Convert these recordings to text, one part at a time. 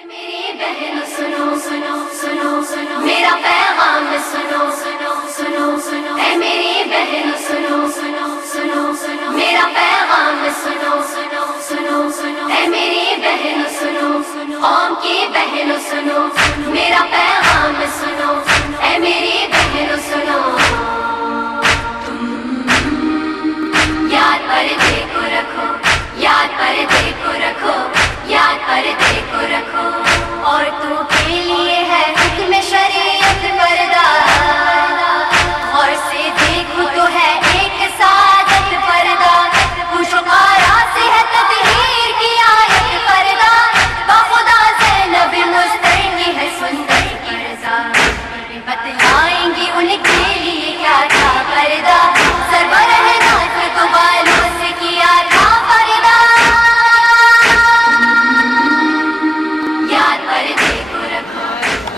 मेरी बहन सुनो सुनो सुनो सुनो मेरा पैगाम सुनो सुनो सुनो सुनो ऐ मेरी बहन सुनो सुनो सुनो सुनो मेरा पैगाम सुनो सुनो सुनो सुनो ऐ मेरी बहन सुनो सुनो कौम की बहन सुनो मेरा पैगाम सुनो ऐ मेरी बहन सुनो याद पर्दे को रखो याद पर्दे को रखो याद पर्दे को रखो औरतों के लिए है हुक्म शरीयत पर्दा और से देखो तो है एक सादत पर्दा खुशकारा से है तदहीर की आयत पर्दा बाखुदा ज़ैनब मुस्तर की है सुंदर की रज़ा बतलाएंगी उनके लिए क्या था पर्दा सरवरह नाज़ को बालों से किया था पर्दा याद पर्दे को रखो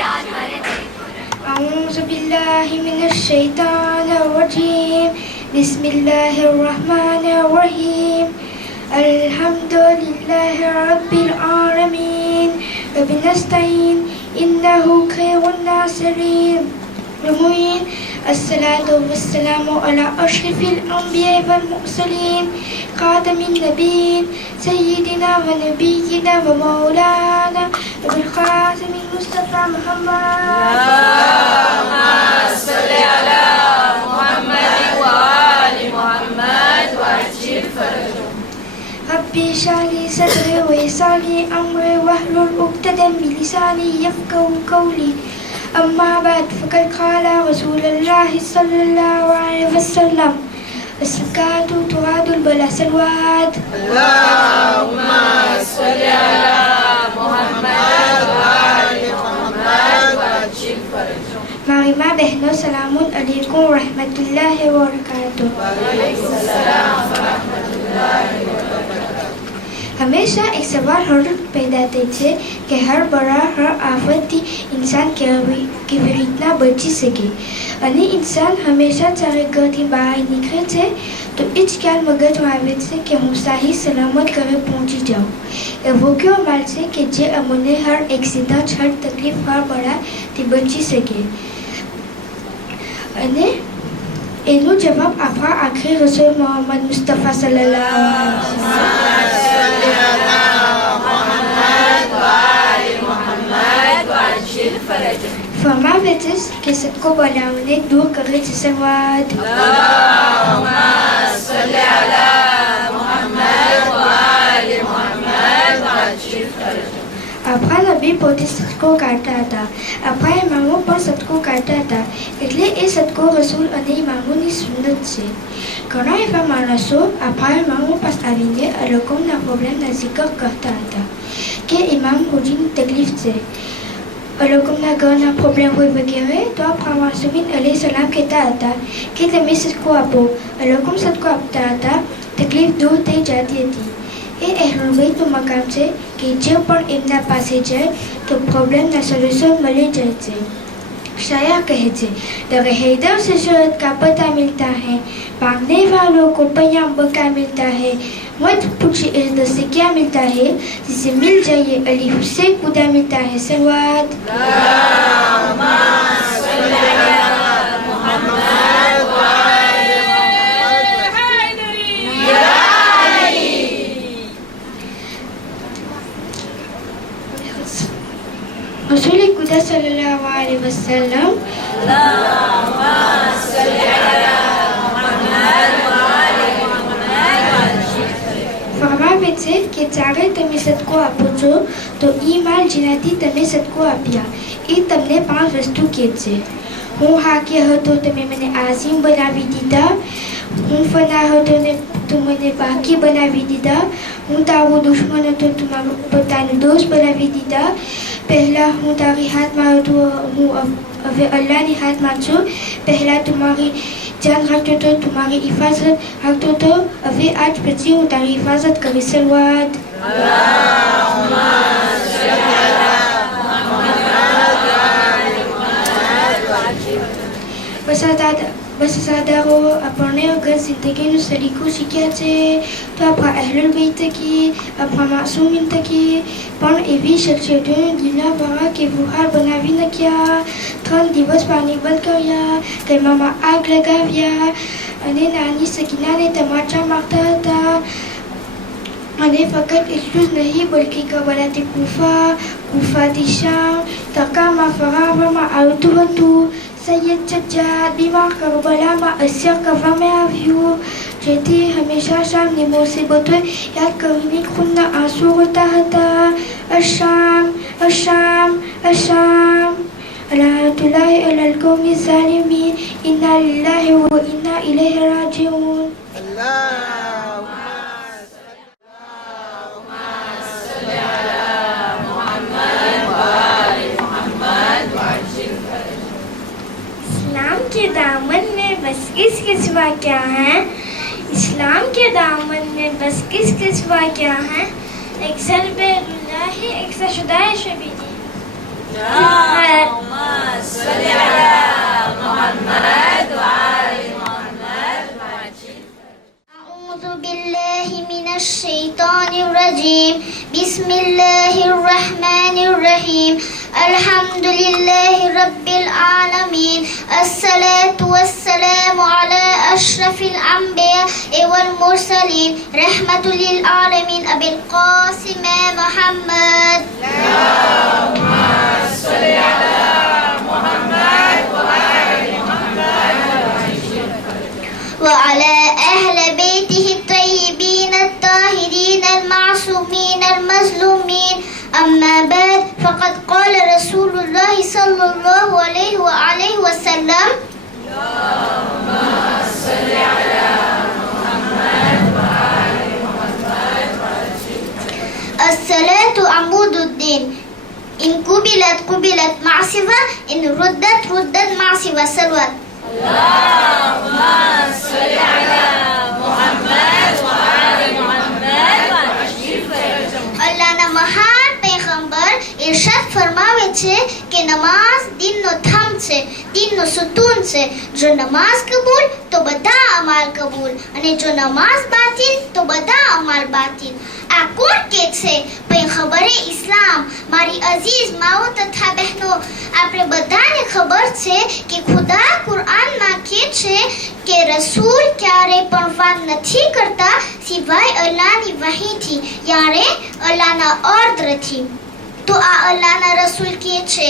याद पर्दे को रखो أعوذ بالله من الشيطان الرجيم بسم الله الرحمن الرحيم الحمد لله رب العالمين وبنستعين إنه خير الناصرين المعين الصلاة والسلام على أشرف الأنبياء والمرسلين خاتم النبيين سيدنا ونبينا ومولانا أبو القاسم المصطفى محمد ربي اشرح لي صدري ويسر لي أمري واحلل عقدة من لساني يفقهوا قولي أما بعد فقد قال رسول الله صلى الله عليه وسلم الزكاة تعاد البلاء سلوات اللهم صل على محمد وآل محمد وعجل فرجهم. Marilah behno salamun alaikum warahmatullahi wabarakatuh. हमेशा एक सवाल हरकत पैदा थे कि हर बड़ा हर आफती इंसान की विरितना बची सके અને इंसान हमेशा चाहे ઘરથી બહાર નીકળે છે તો એ જ ખ્યાલ મગજમાં આવે છે કે હું સહી સલામત ઘરે પહોંચી જાઉં એવો કયો માલ છે કે જે અમને હર એક્સિડન્ટ હર તકલીફ હર બળાથી બચી શકે અને એનો જવાબ આપણા આખરી રસૂલ મોહમ્મદ મુસ્તફા સલ્લલ્લાહુ અલૈહિ વસલ્લમ फरमावे थे कि सबको बनाने दूर करे सलवात આપણા નબી પોતે સદકો કાઢતા હતા આપણા ઇમામો પણ સદકો કાઢતા હતા એટલે એ સદકો રસૂલ અને ઇમામોની સુન્નત છે ઘણા એવા માણસો આપણા ઇમામો પાસે આવીને લોકોના પ્રોબ્લેમના જિકર કરતા હતા કે ઇમામ હોજીની તકલીફ છે લોકોના ઘરના પ્રોબ્લેમ હોય વગેરે તો આપણા માસુમીન અલૈહિ સલામ કહેતા હતા કે તમે સદકો આપો લોકો સદકો આપતા હતા તકલીફ દૂર થઈ જતી હતી એ અહેલુલ બૈતનું મકામ છે કે જે પણ એમના પાસે જાય તો પ્રોબ્લેમના સોલ્યુશન મળી જાય છે शायर कहे थे दर हैदर से शरद का पता मिलता है भागने वालों को पैगाम का मिलता है मत पूछिए इज्जत से क्या मिलता है जिसे मिल जाइए अली हुसैन खुदा मिलता है सलवात रसूल खुदा सल्लल्लाहु अलैहि वसल्लम ફરમાવે છે કે જ્યારે તમે સદકો આપો છો તો એ માલ જેનાથી તમે સદકો આપ્યા એ તમને 5 વસ્તુ કહે છે હું હાકે હતો તમે મને આઝીમ બનાવી દીધા હું ફના હતો ને તું મને બાકી બનાવી દીધા હું તારો દુશ્મન હતો તું મારો પોતાનો દોસ્ત બનાવી દીધા પહેલાં હું તારી હાથમાં હતો હું હવે અલ્લાહની હાથમાં છું પહેલાં તમારી જાન રાખતો હતો તમારી હિફાજત રાખતો હતો હવે આજ પછી હું તારી હિફાજત કરી સલવાત બસ સાદારો આપણને અગર જિંદગીનું સલીકો શીખ્યા છે તો આપણા અહેલુલ બૈત થકી આપણા માસૂમીન થકી પણ એવી શખ્સિયતોને દિલવાળા કે બુહાર બનાવી નાખ્યા 3 દિવસ પાણી બંધ કર્યા તેમાં આગ લગાવ્યા અને નાની સકીનાને તમાચા મારતા હતા અને ફક્ત એટલું જ નહીં બલકે કબલાથી કુફાથી શામ તકામાં ફરાવવામાં આવતું હતું સૈયદ સજ્જાદ બીમાર કરબલામાં અસર કરવામાં આવ્યું જેથી હંમેશા શામની મુસીબતો યાદ કરીને ખૂનના આંસુ રોતા હતા અશામ અશામ અશામ અલ્લાહતુલ્લાહી અલલ કૌમિ ઝાલિમીન ઇન્ના લિલ્લાહી વ ઇન્ના ઇલૈહિ રાજીઉન के दामन में बस किस किस क्या है इस्लाम के दामन में बस किस किस क्या है एक सरबेरुल्लाही एक सशुदाए शबीदी أعوذ بالله من الشيطان الرجيم بسم الله الرحمن الرحيم الحمد لله رب العالمين الصلاة والسلام على أشرف الأنبياء والمرسلين رحمة للعالمين أبي القاسم محمد اللهم صل على محمد وآل محمد وعلى أهل بيته الطيبين الطاهرين المعصومين المظلومين أما بعد فقد قال رسول الله صلى الله عليه وآله وسلم اللهم صل على محمد وآل محمد الصلاة عمود الدين إن قبلت قبلت مع صفة إن ردت ردت مع صفة صلوات اللهم صل على محمد وآل محمد અલ્લાહના મહાન પૈગંબર ઇરશાદ ફરમાવે છે કે નમાઝ દીનનો થંભ છે દીનનો સુતૂન છે જો નમાઝ કબૂલ તો બધા અમાલ કબૂલ અને જો નમાઝ બાતિલ તો બધા અમાલ બાતિલ આ કોણ કે છે પૈગંબરે ઇસ્લામ મારી અઝીઝ માઓ તથા બહેનો આપણે બધાને ખબર છે કે ખુદા કુરઆનમાં કહે છે કે રસૂલ ક્યારે પણ વાત નથી કરતા સિવાય અલ્લાહની વહીથી યારે અલ્લાહના ઓર્ડરથી તો આ અલ્લાહના રસૂલ કહે છે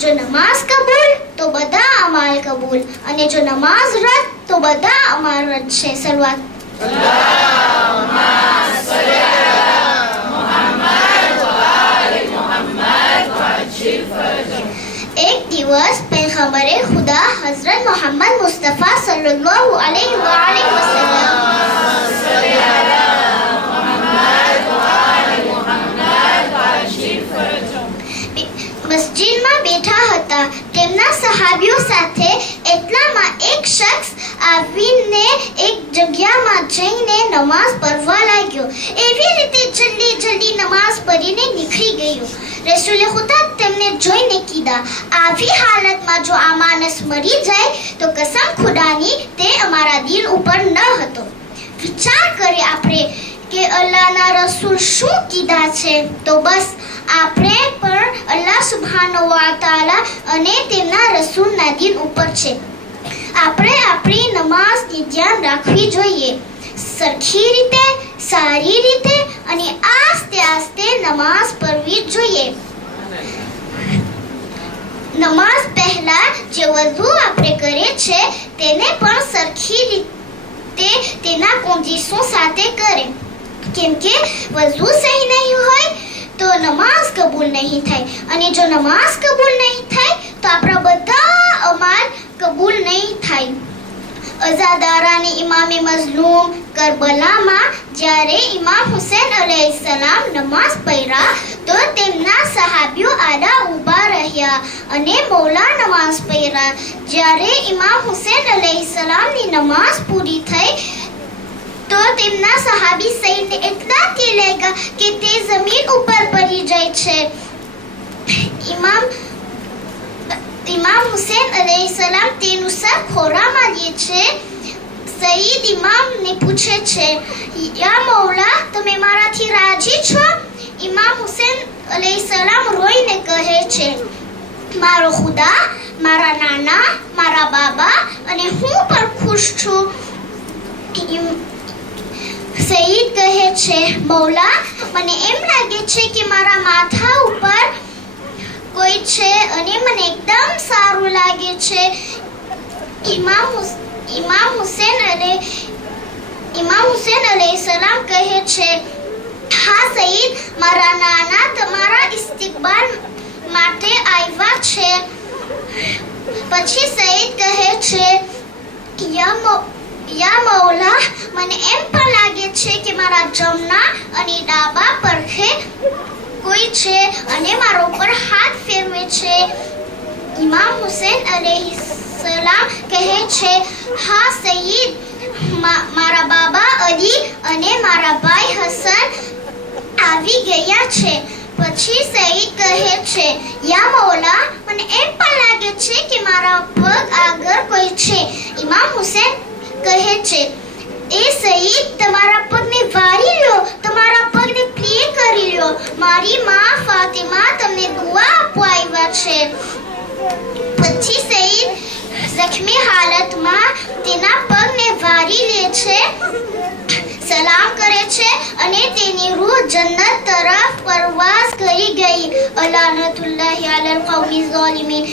જો નમાઝ કબૂલ તો બધા અમાલ કબૂલ અને જો નમાઝ રદ તો બધા અમાલ રદ છે સલવાત અલ્લાહુમ્મા સલ્લી અલા મુહમ્મદ વ આલી મુહમ્મદ વાજિલ ફરજ એક દિવસ પૈગંબરે ખુદા હઝરત મોહમ્મદ મુસ્તફા સલ્લલ્લાહુ અલૈહિ વ આલિહી વસલ્લમ મસ્જિદમાં બેઠા હતા તેમના સહાબીઓ સાથે એટલામાં એક શખ્સ આવીને એક જગ્યામાં જઈને નમાઝ પઢવા લાગ્યો એવી રીતે જલ્દી જલ્દી નમાઝ પઢીને નીકળી ગયો રસૂલે ખુદા તેમને જોઈને કીધા આવી હાલતમાં જો આ માણસ મરી જાય તો કસમ ખુદાની તે અમારા દિલ ઉપર ન હતો વિચાર કરીએ આપણે કે અલ્લાહના રસૂલ શું કીધા છે તો બસ આપણે પણ અલ્લાહ સુબ્હાનહુ વ તઆલા અને તેમના રસૂલના દિન ઉપર છે આપણે આપણી નમાઝની ધ્યાન રાખવી જોઈએ સરખી રીતે સારી રીતે અને આસ્તે આસ્તે નમાઝ પઢવી જોઈએ નમાઝ પહેલા જે વઝુ આપણે કરે છે તેને પણ સરખી રીતે તેના કોન્ડિશન સાથે કરે કેમ કે વઝુ સહી નહીં હોય તો નમાઝ કબૂલ નહીં થાય અને જો નમાઝ કબૂલ નહીં થાય તો આપણા બધા અમાલ કબૂલ નહીં થાય અઝાદારાને ઇમામે મઝલૂમ કરબલામાં જ્યારે ઇમામ હુસૈન અલૈહિસ્સલામ નમાઝ પઢ્યા તો તેમના સહાબીઓ આડા ઊભા રહ્યા અને મૌલા નમાઝ પઢ્યા જ્યારે ઇમામ હુસૈન અલૈહિસ્સલામની નમાઝ પૂરી થઈ તો તેમના સહાબી સૈદને એટલા તેલ લાગ્યા કે તે જમીન ઉપર પડી જાય છે ઇમામ ઇમામ હુસેન અલૈહિસ્સલામ તેનું સર ખોરામાં લે છે. સઈદ ઇમામને પૂછે છે, યા મૌલા, તમે મારાથી રાજી છો? ઇમામ હુસેન અલૈહિસ્સલામ રોઈને કહે છે, મારો ખુદા, મારા નાના, મારા બાબા અને હું પણ ખુશ છું. સઈદ કહે છે, મૌલા, મને એમ લાગે છે કે મારા માથા ઉપર કોઈ છે અને મને એકદમ સારું લાગે છે. ઇમામ હુસેન અલૈહિસ્સલામ કહે છે, હા સઈદ, મારા નાના તમારા ઇસ્તિકબાલ માટે આવ્યા છે. પછી સઈદ કહે છે, યા મૌલા, મને એમ પણ લાગે છે કે મારા જમણા અને ડાબા પડખે કોઈ છે અને મારા ઉપર હાથ ફેરવે છે. ઇમામ હુસેન અલૈહિસ્સલામ કહે છે, હા સઈદ, મારા બાબા અલી અને મારા ભાઈ હસન આવી ગયા છે. પછી સઈદ કહે છે, યા મૌલા, મને એમ પણ લાગે છે કે મારા પગ આગળ કોઈ છે. ઇમામ હુસેન કહે છે, એ સઈદ, તમારા પગને વારી લ્યો, તમારા પગને પ્લે કરી લ્યો. મારી માં ફાતિમા તમને દુઆ આપવા આવ્યા છે. પછી સઈદ જખ્મી હાલતમાં તેના પગને વારી લે છે, સલામ કરે છે અને તેની રૂહ જન્નત તરફ પરવાસ કરી ગઈ. અલાનતુલ્લાહી અલલ કૌમી ઝાલિમીન.